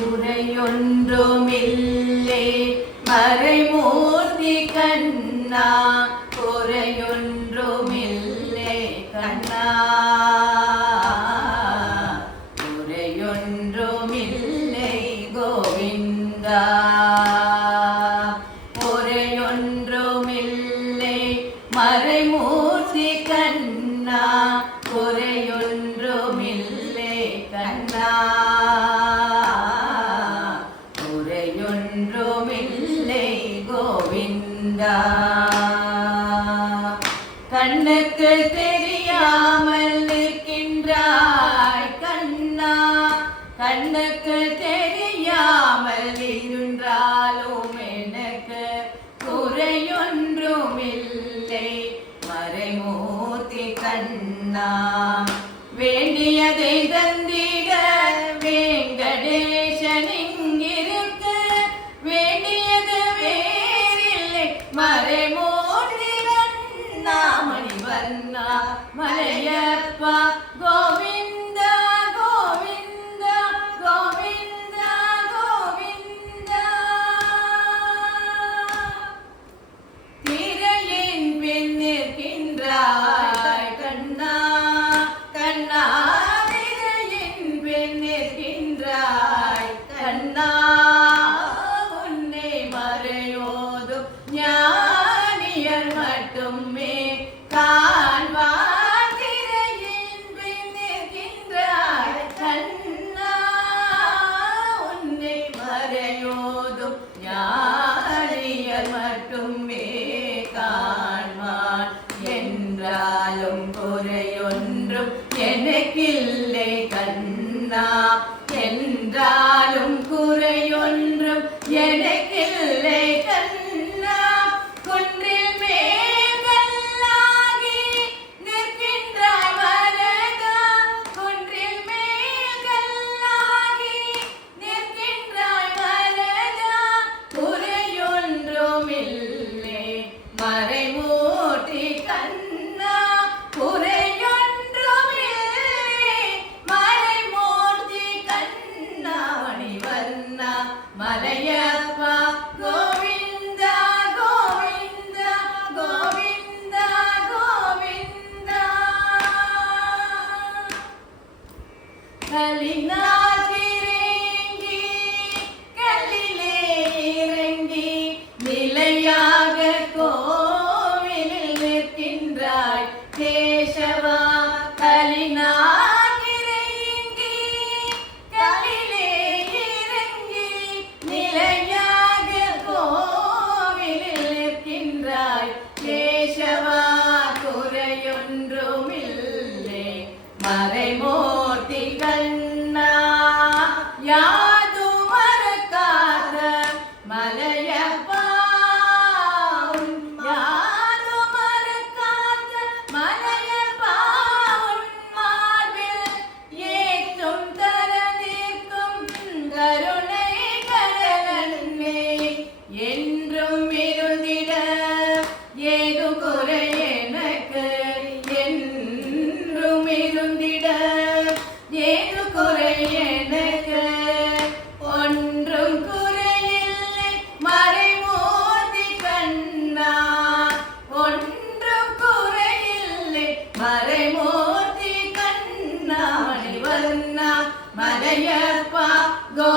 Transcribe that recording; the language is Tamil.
குறையொன்றுமில்லை மறைமூர்த்தி கண்ணா, குறையொன்றுமில்லை கண்ணா, குறையொன்றுமில்லை கோவிந்தா, குறையொன்றுமில்லை மறைமூர்த்தி கண்ணா, குறையொன்றுமில்லை கண்ணா, குறையொன்றுமில்லை கோவிந்தா. கண்ணுக்கு தெரியாமல் நிற்கின்றாய் கண்ணா, கண்ணுக்கு தெரியாமல் இருந்தாலும் எனக்கு குறையொன்றுமில்லை மறைமூர்த்தி கண்ணா. வேண்டியதை தந்திட வேங்கடேசன் இங்கிருக்க, வேண்டியது வேறில்லை மறைமூர்த்தி கண்ணா, மணிவண்ணா மலையப்பா கோவிந்தா கோவிந்தா கோவிந்தா கோவிந்தா. திரையின் பின் நிற்கின்றாய் கண்ணா, கண்ணா திரையின் பின் நிற்கின்றாய் கண்ணா, உன்னை மறையோதும் ஞானியர் மட்டுமே காண்பார். திரையின் பின் நிற்கின்றாய் கண்ணா, உன்னை மறையோதும் ஞானியர் மட்டுமே காண்பார். என்றாலும் குறையொன்றும் எனக்கில்லை கண்ணா, என்றாலும் குறையொன்றும் எனக்கில்லை கண்ணா. குன்றில் மேல் கல்லாகி நிற்கின்றாய் வரதா, குன்றில் மேல் கல்லாகி நிற்கின்றாய் வரதா, குறையொன்றுமில்லை மறைமூர்த்தி கண்ணா, குறையொன்றுமில்லை மறைமூர்த்தி கண்ணா, மணிவண்ணா மலையப்பா கோவிந்தா கோவிந்தா கோவிந்தா கோவிந்தா. கலினால் இறங்கி கல்லிலே இறங்கி நிலையாக கோவிலில் நிற்கின்றாய் கேசவா. கலினால் இறங்கி கல்லிலே இறங்கி நிலையாக கோவிலில் நிற்கின்றாய் கேசவா, குறையொன்றுமில்லை மறைமூர்த்தி கண்ணா. யாதும் மறக்காத மலையப்பா, யாதும் மறக்காத மலையப்பா, உன் மார்பில் ஏற்றும் தர நிற்கும் கருணை கடலன்மே. என்றும் இருந்திட ஏது குறை எனக்கு, என்றும் இருந்திட ஏது குறை எனக்கு, ஒன்றும் குறையில்லை மறைமூர்த்தி கண்ணா, ஒன்றும் குறையில்லை மறைமூர்த்தி கண்ணா, மணிவண்ணா மலையப்பா கோ